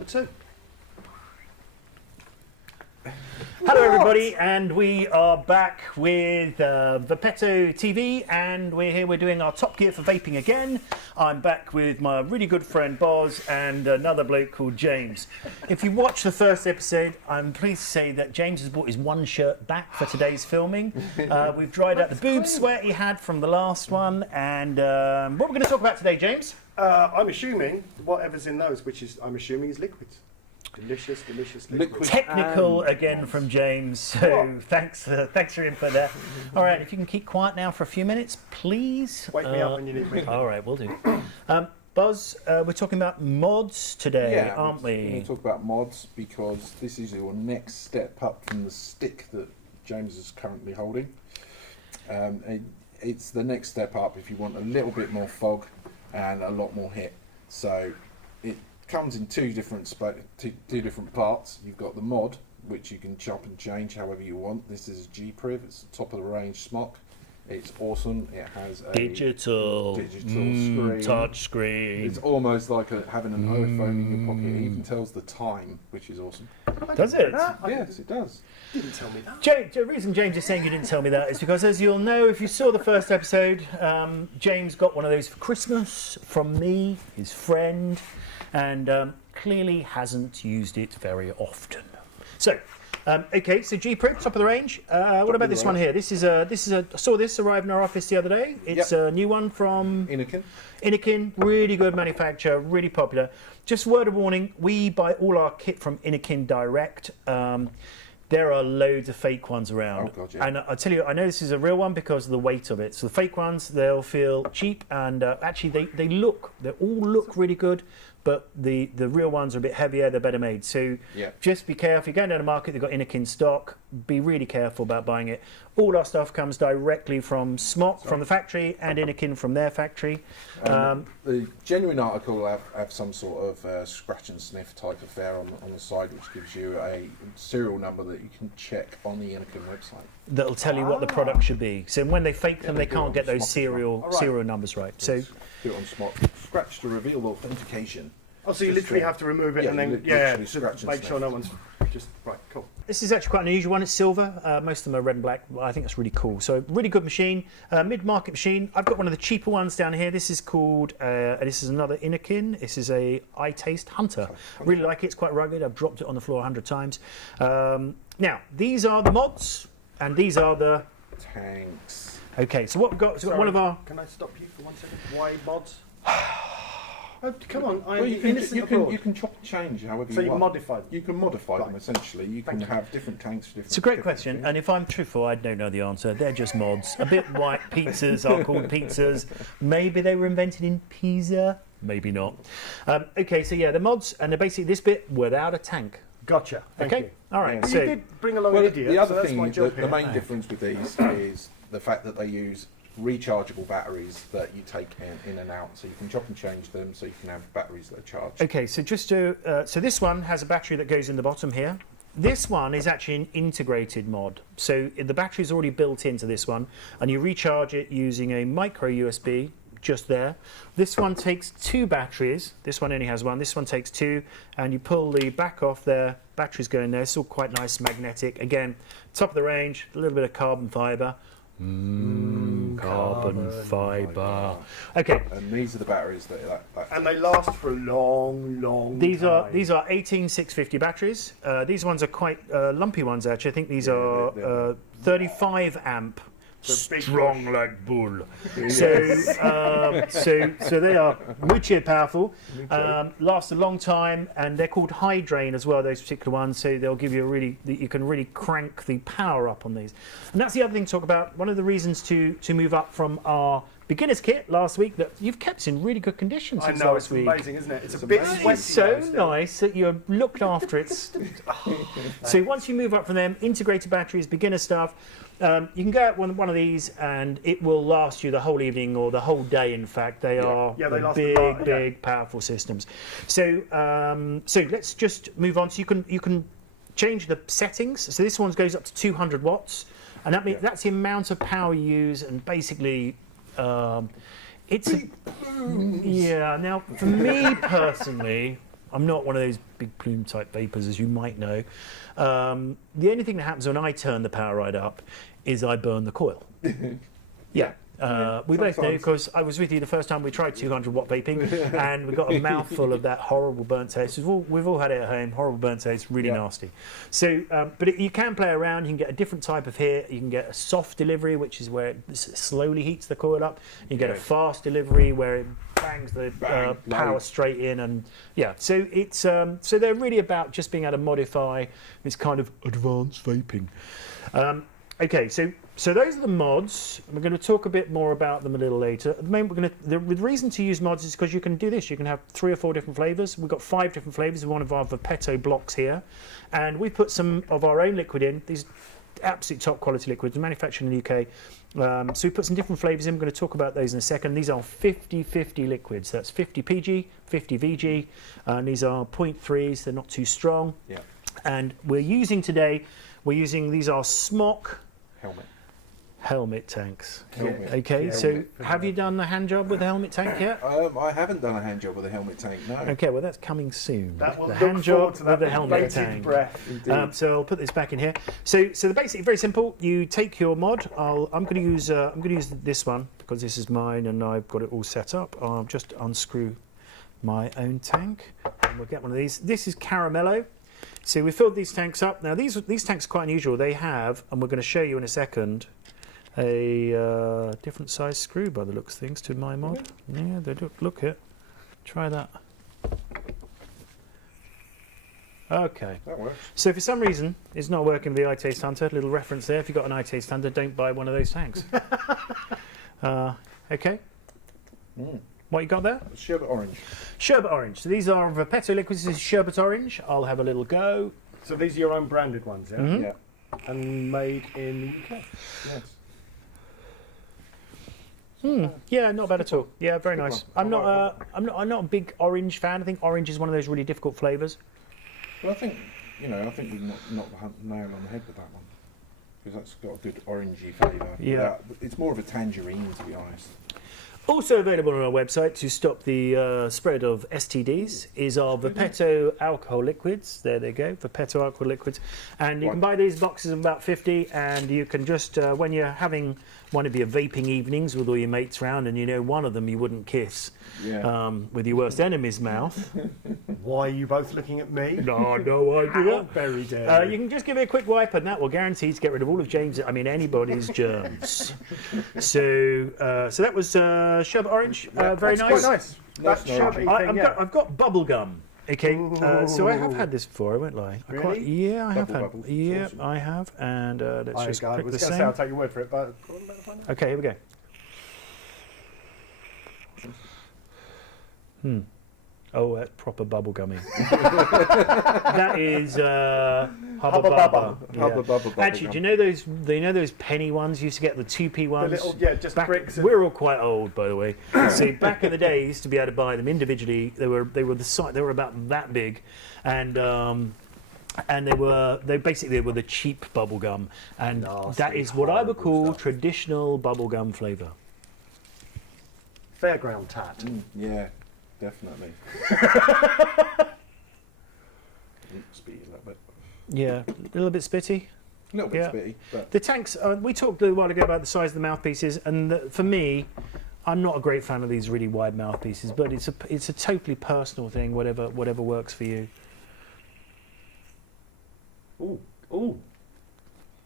number 2. Hello everybody, and we are back with Vapetto TV, and we're doing our Top Gear for vaping again. I'm back with my really good friend Boz and another bloke called James. If you watch the first episode, I'm pleased to say that James has brought his one shirt back for today's filming. We've dried out the boob sweat he had from the last one, and what we're going to talk about today, James? I'm assuming whatever's in those, which is, I'm assuming, is liquids. Delicious liquid. Technical again from James, so thanks for your input there. All right, if you can keep quiet now for a few minutes, please. Wake me up when you need me. All right, we'll do. Buzz, we're talking about mods today, aren't we? We're going to talk about mods because this is your next step up from the stick that James is currently holding. It's the next step up if you want a little bit more fog and a lot more hit. So it comes in two different parts. You've got the mod, which you can chop and change however you want. This is a G-Priv. It's a top of the range smock. It's awesome. It has a digital screen, touch screen. It's almost like having an iPhone in your pocket. It even tells the time, which is awesome. Does it? Yes, it does. Didn't tell me that. The reason James is saying you didn't tell me that is because, as you'll know, if you saw the first episode, James got one of those for Christmas from me, his friend, and clearly hasn't used it very often. So, okay, so G-Priv, top of the range. What about this one here? This is a. I saw this arrive in our office the other day. It's a new one from Innokin, really good manufacturer, really popular. Just word of warning: we buy all our kit from Innokin direct. There are loads of fake ones around. Oh, God, yeah. And I tell you, I know this is a real one because of the weight of it. So the fake ones, they'll feel cheap, and actually they all look really good, but the real ones are a bit heavier, they're better made. So just be careful. If you're going down the market, they've got Innokin stock, be really careful about buying it. All our stuff comes directly from Smock, from the factory, and Innokin from their factory. The genuine article will have some sort of scratch and sniff type affair on the side, which gives you a serial number that you can check on the Innokin website. That'll tell you what the product should be. So when they fake them, they can't get those serial numbers right. So do it on Smock. Scratch to reveal authentication. Oh, so you literally have to remove it and then scratch make sure no one's just right. Cool. This is actually quite an unusual one. It's silver. Most of them are red and black. I think that's really cool. So really good machine, mid-market machine. I've got one of the cheaper ones down here. This is called. This is another Innokin. This is a iTaste Hunter. I really like it. It's quite rugged. I've dropped it on the floor 100 times. Now these are the mods, and these are the tanks. Okay, so what we've got? So one of our. Can I stop you for 1 second? Why mods? Oh, come on, Well, you can chop and change however you want. So you modify them? You can modify them, essentially. You can have different tanks for different... It's a great question, and if I'm truthful, I don't know the answer. They're just mods. A bit white pizzas are called pizzas. Maybe they were invented in Pisa. Maybe not. Okay, so yeah, the mods, and they're basically this bit without a tank. Gotcha. Thank you. All right. Well, so you did bring along an idiot. The other thing, the main difference with these is the fact that they use rechargeable batteries that you take in and out, so you can chop and change them, so you can have batteries that are charged. Okay, so just to so this one has a battery that goes in the bottom here. This one is actually an integrated mod, so the battery is already built into this one, and you recharge it using a micro USB just there. This one takes 2 batteries. This one only has 1. This one takes 2, and you pull the back off there. Batteries go in there. It's all quite nice, magnetic. Again, top of the range. A little bit of carbon fibre. Carbon fibre. Okay. And these are the batteries that and they last for a long time. These are 18650 batteries. These ones are quite lumpy ones actually. I think these are 35 amp. Strong like bull. So they are wicked powerful. Last a long time, and they're called high drain as well. Those particular ones, so they'll give you you can really crank the power up on these. And that's the other thing to talk about. One of the reasons to move up from our beginner's kit last week that you've kept in really good condition since last week. It's amazing, isn't it? It's a bit sweaty. It's so nice that you've looked after it. So once you move up from them, integrated batteries, beginner stuff, you can go out one of these and it will last you the whole evening or the whole day. In fact, they are big, powerful systems. So so let's just move on. So you can change the settings. So this one goes up to 200 watts, and that means that's the amount of power you use, and basically. It's now for me personally, I'm not one of those big plume type vapors, as you might know. The only thing that happens when I turn the power right up is I burn the coil. Yeah. We both know, because I was with you the first time we tried 200 watt vaping, and we got a mouthful of that horrible burnt taste. We've all had it at home, horrible burnt taste, really nasty. So, but you can play around. You can get a different type of hit. You can get a soft delivery, which is where it slowly heats the coil up. You can get a fast delivery where it bangs the power straight in, and yeah. So it's so they're really about just being able to modify this kind of advanced vaping. Okay, so those are the mods. We're going to talk a bit more about them a little later. At the moment, the reason to use mods is because you can do this. You can have 3 or 4 different flavours. We've got 5 different flavours. One of our Vapetto blocks here, and we put some of our own liquid in. These absolute top quality liquids, manufactured in the UK. So we put some different flavours in. We're going to talk about those in a second. These are 50-50 liquids. That's 50 PG, 50 VG, and these are 0.3s. They're not too strong. Yeah. And we're using these are smock helmet tanks. Okay, Yeah, so have you done the hand job with the helmet tank yet? I haven't done a hand job with a helmet tank, no. Okay, well that's coming soon. That will the look hand forward job to with that the helmet bated tank. breath. So I'll put this back in here. So the basic, very simple. You take your mod. I'm going to use this one because this is mine and I've got it all set up. I'll just unscrew my own tank and we'll get one of these. This is Caramello. So we filled these tanks up. Now these tanks are quite unusual. They have, and we're going to show you in a second, a different size screw by the looks of things to my mod. Yeah, they look it. Try that. Okay. That works. So for some reason it's not working with the iTaste Hunter. Little reference there. If you've got an iTaste Hunter, don't buy one of those tanks. Okay. What you got there? Sherbet orange. Sherbet orange. So these are Vapetto liquids. This is sherbet orange. I'll have a little go. So these are your own branded ones, yeah? Mhm. Yeah. And made in the UK. Yes. Yeah, not bad at all. Yeah, very Good nice. one. I'm not a big orange fan. I think orange is one of those really difficult flavours. Well, I think we've knocked the nail on the head with that one. Because that's got a good orangey flavour. Yeah. It's more of a tangerine, to be honest. Also available on our website to stop the spread of STDs is our Vapetto alcohol liquids. There they go, Vapetto alcohol liquids. And you can buy these boxes of about 50, and you can just, when you're having one of your vaping evenings with all your mates round, and you know one of them you wouldn't kiss with your worst enemy's mouth. Why are you both looking at me? No idea. How very dare You can just give it a quick wipe, and that will guarantee to get rid of all of anybody's germs. So that was sherbet orange. Very That's nice. quite nice. Nice That orange. sherbety thing, yeah. I've got bubble gum. Okay, so I have had this before. I won't lie. Really? I have had. Bubbles, Yeah, awesome. I have. And let's just I click was the going to say same. I'll take your word for it, but Okay, here we go. Oh, that's proper bubble gummy. That is Hubba Hubba Bubba. Bubba. Yeah. Hubba Bubba Actually, do you know those? Those penny ones? You used to get the 2p ones. little, just bricks. We're all quite old, by the way. See, back in the day, you used to be able to buy them individually. They were about that big, and they were the cheap bubble gum, and Nasty, that is what I would horrible call stuff. traditional bubble gum flavour. Fairground tat. Yeah, definitely. Speedy a little bit. Yeah, a little bit spitty. A little bit Yeah. spitty, but The tanks. We talked a little while ago about the size of the mouthpieces, and for me, I'm not a great fan of these really wide mouthpieces, but it's a totally personal thing. Whatever works for you. Ooh.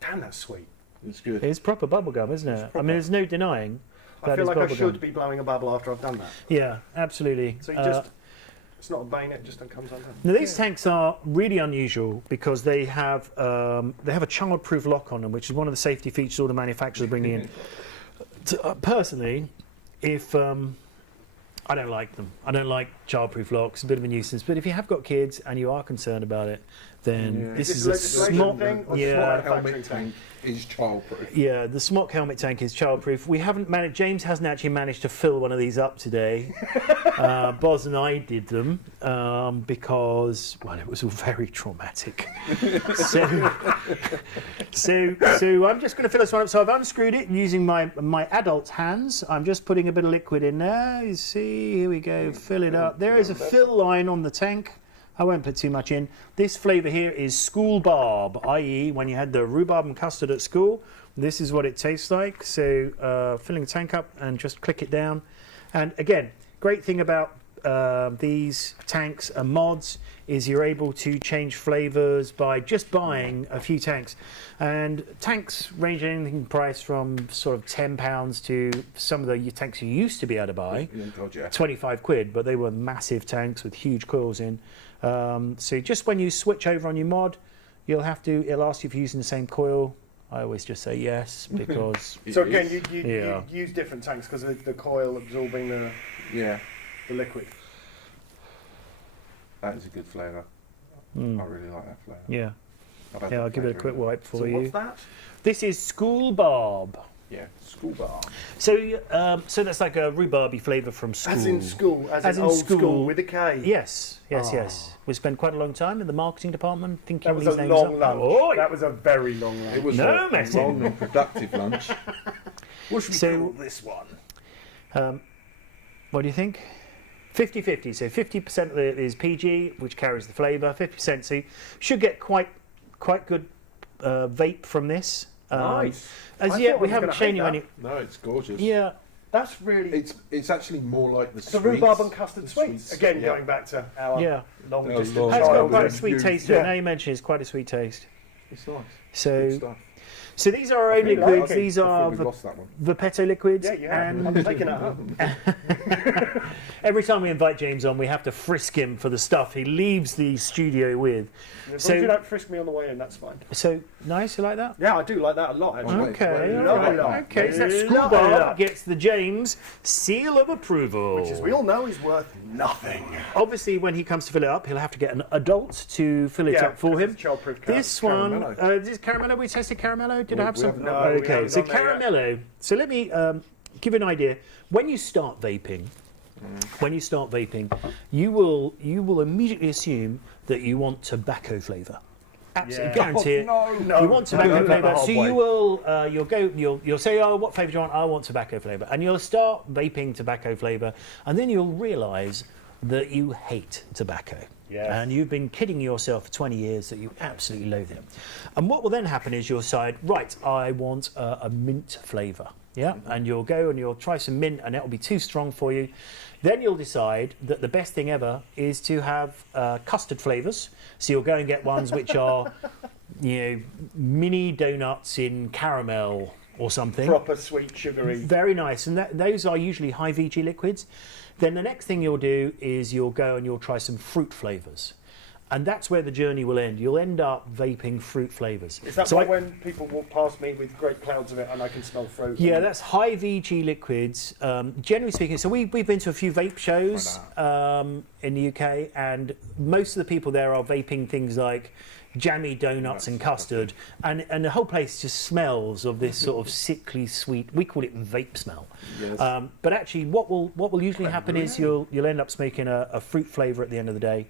Damn, that's sweet. it's good. It's proper bubblegum, isn't it? I mean, there's no denying I that feel is like I bubblegum. should be blowing a bubble after I've done that. Yeah, absolutely. So you just, it's not a bayonet, it just comes undone. Now these tanks are really unusual because they have a child-proof lock on them, which is one of the safety features all the manufacturers are bringing in. Personally, if I don't like them. I don't like child-proof locks. A bit of a nuisance. But if you have got kids and you are concerned about it, then this is a legislation smock. thing or Yeah, smart Helmet manufacturing tank is childproof. yeah. The smock helmet tank is child-proof. We haven't managed. James hasn't actually managed to fill one of these up today. Boz and I did them because it was all very traumatic. so I'm just going to fill this one up. So I've unscrewed it using my adult hands. I'm just putting a bit of liquid in there. You see, here we go. Fill it up. There is a fill line on the tank. I won't put too much in. This flavour here is school barb, i.e. when you had the rhubarb and custard at school, this is what it tastes like. So filling the tank up and just click it down. And again, great thing about these tanks and mods is you're able to change flavours by just buying a few tanks. And tanks range anything in price from sort of £10 to some of the tanks you used to be able to buy, 25 quid, but they were massive tanks with huge coils in. So just when you switch over on your mod, it'll ask you if you're using the same coil. I always just say yes, because... So again, you use different tanks because of the coil absorbing the liquid. That is a good flavour. I really like that flavour. Yeah. I'll give it a quick wipe for so you. What's that? This is school barb. Yeah, school barb. So, so that's like a rhubarby flavour from school. As in school, as in old school with a K. Yes. We spent quite a long time in the marketing department thinking That was these a names long up. lunch. Oh, That was a very long lunch. It was No a messing. long and productive lunch. What should we So- call this one? What do you think? 50-50. So 50% of it is PG, which carries the flavour. 50%. So you should get quite good vape from this. Nice. As I yet, thought I we was haven't gonna shown hate you any. No, it's gorgeous. Yeah. That's really... It's actually more like the the sweets. rhubarb and custard The sweets. Again, yeah. going back to our Yeah. long Oh, distance long It's got childhood. quite a childhood. sweet taste to it. Now you mention it's quite a sweet taste. It's nice. Good So, stuff. so these are our own really like liquids. it. These I are think we've lost that one. Vapetto liquids. Yeah, you have. And I'm taking it home. every time we invite James on, we have to frisk him for the stuff he leaves the studio with. As long as you don't frisk me on the way in, that's fine. So nice, you like that? Yeah, I do like that a lot, actually. Wait, Okay, wait, all wait, right. wait. Okay, so that Wait, school wait. bar gets the James seal of approval. Which, as we all know, is worth nothing. Obviously, when he comes to fill it up, he'll have to get an adult to fill it up for 'cause him. it's childproof This one, Caramello. this is caramello. We tested caramello. Did I have We some? haven't. No, we okay, haven't so done that yet. caramello. So let me give you an idea. When you start vaping, you will immediately assume that you want tobacco flavour. Absolutely Yeah. guarantee it. No, You want tobacco no, flavour, no, so no, you will you'll say, oh, what flavour do you want? I want tobacco flavour, and you'll start vaping tobacco flavour, and then you'll realise that you hate tobacco. Yes. And you've been kidding yourself for 20 years that you absolutely loathe it. And what will then happen is you'll decide, right, I want a mint flavour. Yeah, and you'll go and you'll try some mint, and it'll be too strong for you. Then you'll decide that the best thing ever is to have custard flavours. So you'll go and get ones which are, mini donuts in caramel or something. Proper sweet, sugary. Very nice, and those are usually high VG liquids. Then the next thing you'll do is you'll go and you'll try some fruit flavours. And that's where the journey will end. You'll end up vaping fruit flavours. Is that why when people walk past me with great clouds of it and I can smell fruit? Yeah, that's high VG liquids. Generally speaking, so we've been to a few vape shows in the UK, and most of the people there are vaping things like jammy donuts and custard, and the whole place just smells of this sort of sickly sweet. We call it vape smell. Yes. But actually, what will usually happen is you'll end up smoking a fruit flavour at the end of the day.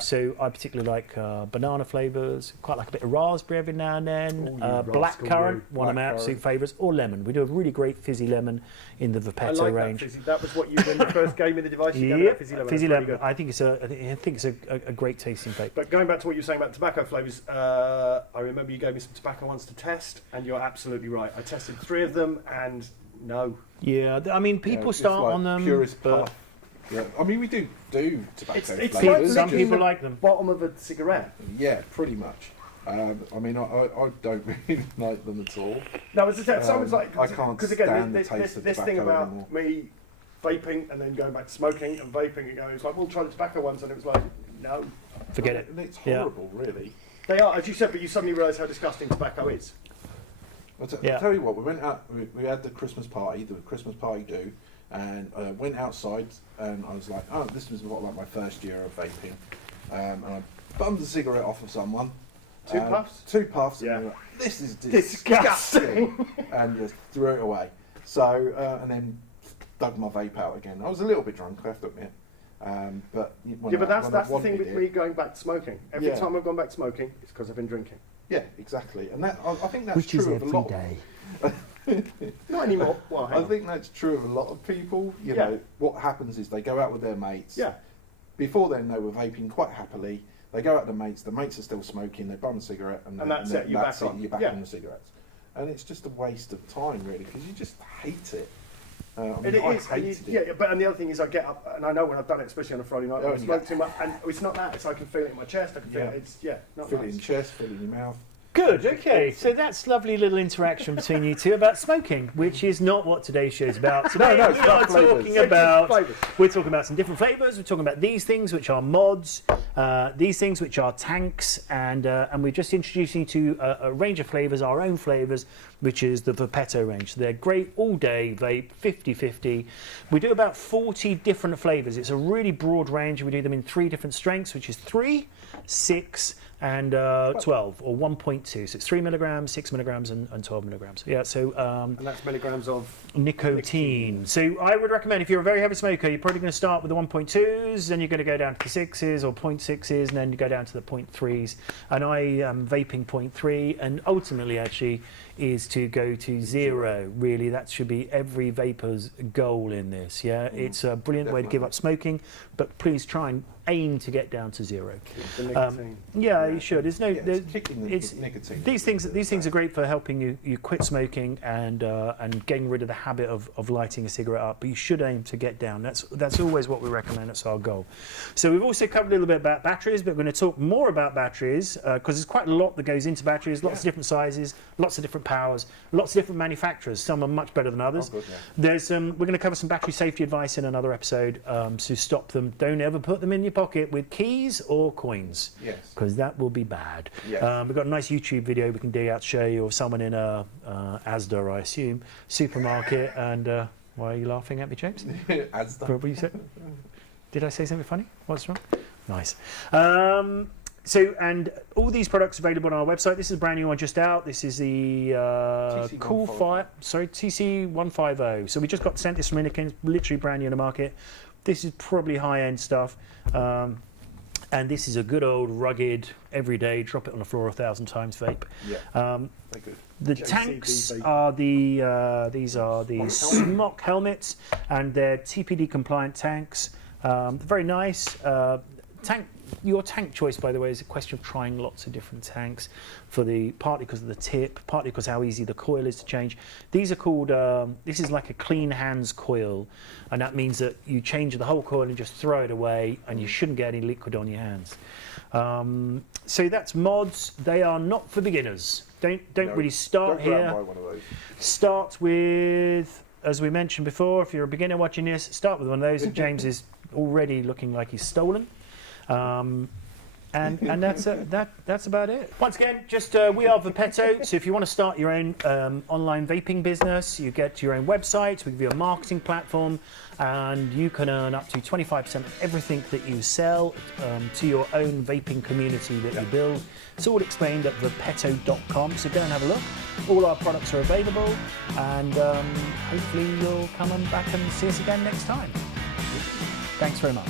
So I particularly like banana flavours, quite like a bit of raspberry every now and then. Ooh, you Black rascal, currant, you. one of my Black absolute currant. favourites, or lemon. We do a really great fizzy lemon in the I Vapetto like range. that fizzy. That was what you when you first gave me the device. You gave me that fizzy lemon. fizzy That's really lemon. good. I think it's a great tasting vape. But going back to what you were saying about tobacco flavours, I remember you gave me some tobacco ones to test, and you're absolutely right. I tested 3 of them, and no. Yeah, I mean, people It's start like on them, purest but puff. Yeah, I mean we do tobacco It's flavours. like some licking people the like them. bottom of a cigarette. Yeah, pretty much. I mean, I don't really like them at all. No, as I said, someone's like, I can't because again, stand the this, taste of this thing tobacco about anymore. me vaping and then going back to smoking and vaping and going, it's like, we'll try the tobacco ones, and it was like, no. Forget it. And it's Yeah. horrible, really. They are, as you said, but you suddenly realise how disgusting tobacco is. I'll Yeah. tell you what, we went out, we had the Christmas party do, and went outside, and I was like, oh, this was what, like my first year of vaping, and I bummed a cigarette off of someone. 2 puffs? 2 puffs, Yeah. and they were like, this is Disgusting. disgusting, and just threw it away. So, and then dug my vape out again. I was a little bit drunk, I have to admit. But when Yeah, but that's when the thing wanted with it- me going back to smoking. Every Yeah. time I've gone back to smoking, it's because I've been drinking. Yeah, exactly, and that I think that's Which true is of a every lot. day. Not anymore. Well, hang I on. think that's true of a lot of people. You Yeah. know, what happens is they go out with their mates. Yeah. before then they were vaping quite happily. They go out to the mates are still smoking, they bum a cigarette, and that's it, you're back on. You're back on the cigarettes. And it's just a waste of time, really, because you just hate it. I hated it. Yeah, but and the other thing is I get up, and I know when I've done it, especially on a Friday night, when I smoke too much, and it's not that, it's I can feel it in my chest, I can feel it, not feel nice. it in your chest, feel it in your mouth. Good, okay. So that's lovely little interaction between you two about smoking, which is not what today's show is about. Today No, it's about flavours. We're talking about some different flavours. We're talking about these things, which are mods, these things, which are tanks, and we're just introducing you to a range of flavours, our own flavours, which is the Vapetto range. So they're great all-day vape, 50-50. We do about 40 different flavours. It's a really broad range. We do them in 3 different strengths, which is 3, 6, and 12, or 1.2. So it's 3 milligrams, 6 milligrams, and 12 milligrams. Yeah, so and that's milligrams of nicotine. So I would recommend, if you're a very heavy smoker, you're probably going to start with the 1.2s, then you're going to go down to the 6s or 0.6s, and then you go down to the 0.3s. And I am vaping 0.3, and ultimately, actually, is to go to 0. Really, that should be every vapor's goal in this. Yeah, it's a brilliant way to give up smoking, but please try and aim to get down to 0. the nicotine. Yeah, you should. There's no. It's kicking the nicotine. These things are great for helping you quit smoking and getting rid of the habit of lighting a cigarette up. But you should aim to get down. That's always what we recommend. That's our goal. So we've also covered a little bit about batteries, but we're going to talk more about batteries because there's quite a lot that goes into batteries. Lots of different sizes, lots of different powers, lots of different manufacturers. Some are much better than others. Good, yeah. There's we're going to cover some battery safety advice in another episode. So stop them. Don't ever put them in your pocket with keys or coins. Yes. Because that will be bad. Yes. We've got a nice YouTube video we can dig out to show you of someone in a Asda, I assume, supermarket. And why are you laughing at me, James? Asda. What you said? Did I say something funny? What's wrong? Nice. And all these products are available on our website. This is a brand new one just out. This is the Cool Fire, TC150. So we just got sent this from Inikin, literally brand new in the market. This is probably high-end stuff. And this is a good old rugged, everyday, drop it on the floor 1,000 times vape. Yeah. Very good. The tanks are these are the smock helmets, and they're TPD compliant tanks. Very nice. Your tank choice, by the way, is a question of trying lots of different tanks partly because of the tip, partly because how easy the coil is to change. These are called, this is like a clean hands coil, and that means that you change the whole coil and just throw it away, and you shouldn't get any liquid on your hands. So that's mods. They are not for beginners. Don't really start here. Buy one of those. Start with, as we mentioned before, if you're a beginner watching this, start with one of those. James is already looking like he's stolen. And that's about it. Once again, just we are Vapetto. So if you want to start your own online vaping business, you get your own website. We give you a marketing platform, and you can earn up to 25% of everything that you sell to your own vaping community that you build. It's all explained at vapetto.com. So go and have a look. All our products are available, and hopefully you'll come on back and see us again next time. Thanks very much.